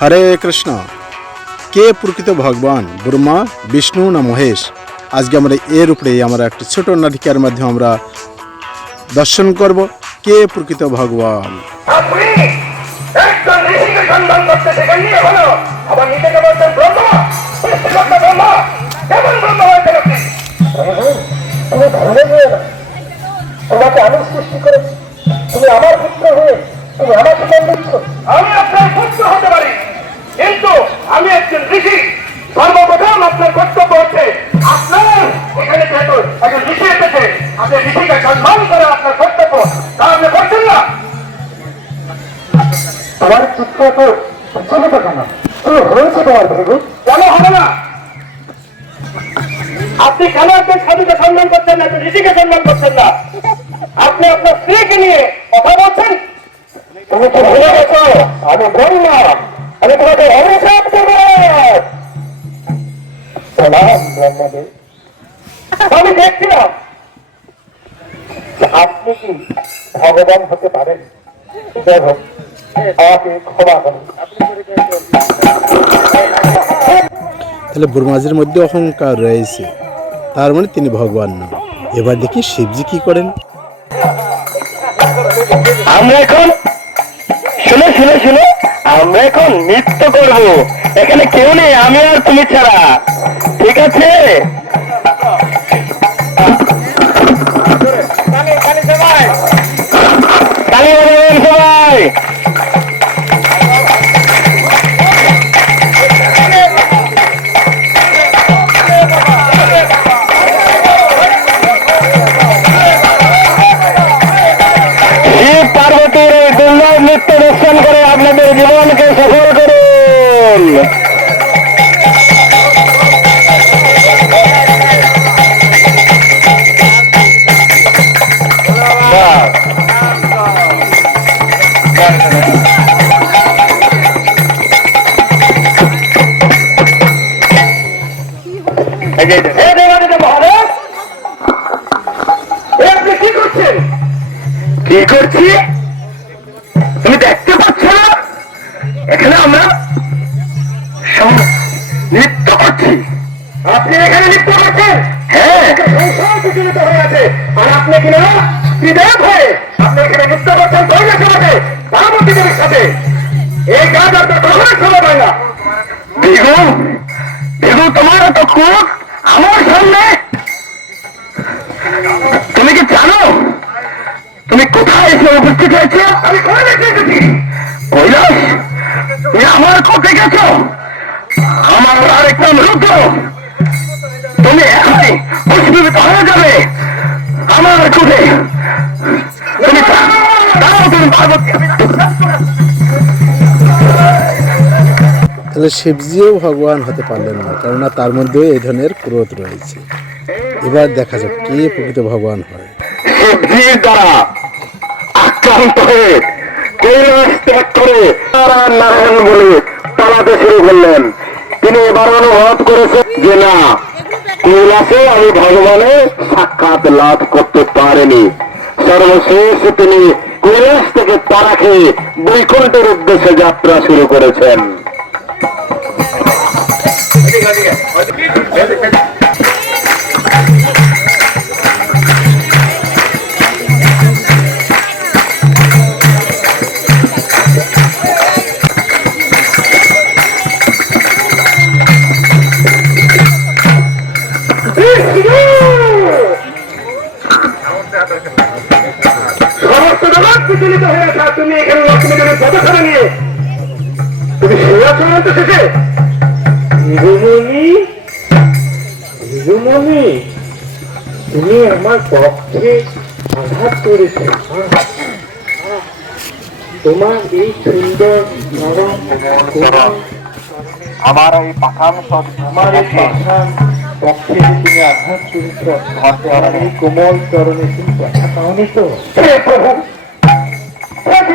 হরে কৃষ্ণ। কে প্রকৃত ভগবান? ব্রহ্মা বিষ্ণু না মহেশ? আজকে আমরা এর উপরে আমরা একটা ছোট নাটিকার মাধ্যমে আমরা দর্শন করব কে প্রকৃত ভগবান? তোমাকে আমি সৃষ্টি করেছি। তুমি আমার পুত্র হয়ে তুমি আমাকে আমি না আপনি কেন একজন স্বামীকে সম্মান করছেন না? একজন ঋষিকে সম্মান করছেন না? আপনি আপনার স্ত্রীকে নিয়ে কথা বলছেন? তুমি কি ভুলে গেছো? আমি ব্রহ্মা। আমি তোমাকে অভিশাপ দেব আমি দেখছিলাম আপনি কি ভগবান হতে পারেন? যাই হোক তাহলে ব্রহ্মাজির মধ্যে অহংকার রয়েছে। তার মানে তিনি ভগবান নন এবার দেখি শিবজি কি করেন। আমরা এখন শুনে শুনে শুনে। আমরা এখন নৃত্য করব। এখানে কেউ নেই আমি আর তুমি ছাড়া। ঠিক আছে? বাজাবেন সবাই। এখানে আমরা নৃত্য করছি আপনি এখানে নৃত্য করছেন হ্যাঁ সংসার আছে আর আপনি কিনা বিদেশ হয়ে আপনি এখানে নৃত্য করছেন দৈবের সাথে পার্বতী সাথে। এই কাজ আপনার সময় হয় না। বিহু বিহু তোমার তো খুব আমার সামনে। তুমি কি জানো? তুমি কোথায় এসে উপস্থিত হয়েছে? আমি কৈলাসে এসেছি? কৈলাস তুমি আমার কোটে গেছো। আমার আরেক নাম রুদ্র। তুমি এখনই ভস্মীভূত হয়ে যাবে। আমার কোটে। তুমি দাও তুমি পার্বতী তাহলে শিবজিও ভগবান হতে পারলেন না, কেননা তার মধ্যে এই ধরনের ক্রোধ রয়েছে। এবার দেখা যাক কে প্রকৃত ভগবান হয়। ত্যাগ করে পালাতে শুরু করলেন। তিনি এবার অনুভব করেছেন যে না, কৈলাসে আমি ভগবানের সাক্ষাৎ লাভ করতে পারিনি। সর্বশেষ তিনি কৈলাস থেকে তারা খেয়ে বৈকুণ্ঠের উদ্দেশ্যে যাত্রা শুরু করেছেন। সমস্ত জগৎ বিচলিত হয়ে আছে আর তুমি এখানে লক্ষ্মীদেবীর পদখানা নিয়ে শেষে নিরুমণি তুমি আমার পক্ষে আঘাত করেছ। তোমার এই সুন্দর নরম আমার এই পাখান আমার এই পাষাণ পক্ষে তুমি আঘাত করেছ। আমার এই কোমল চরণে তুমি ব্যথা পাওনি তো? প্রভু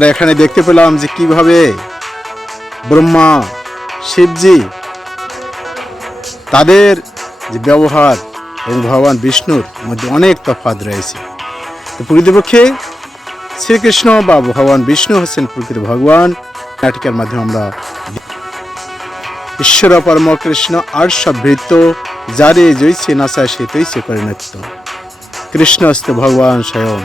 আমরা এখানে দেখতে পেলাম যে কীভাবে ব্রহ্মা, শিবজি তাদের যে ব্যবহার এবং ভগবান বিষ্ণুর মধ্যে অনেক তফাৎ রয়েছে। তো প্রকৃতপক্ষে শ্রীকৃষ্ণ বা ভগবান বিষ্ণু হচ্ছেন প্রকৃত ভগবান। নাটিকার মাধ্যমে আমরা ঈশ্বর পরম কৃষ্ণ আর্ষভৃত যারে জৈছে নাশা সে তৈছে করে নৃত্য কৃষ্ণ হস্তে ভগবান স্বয়ং।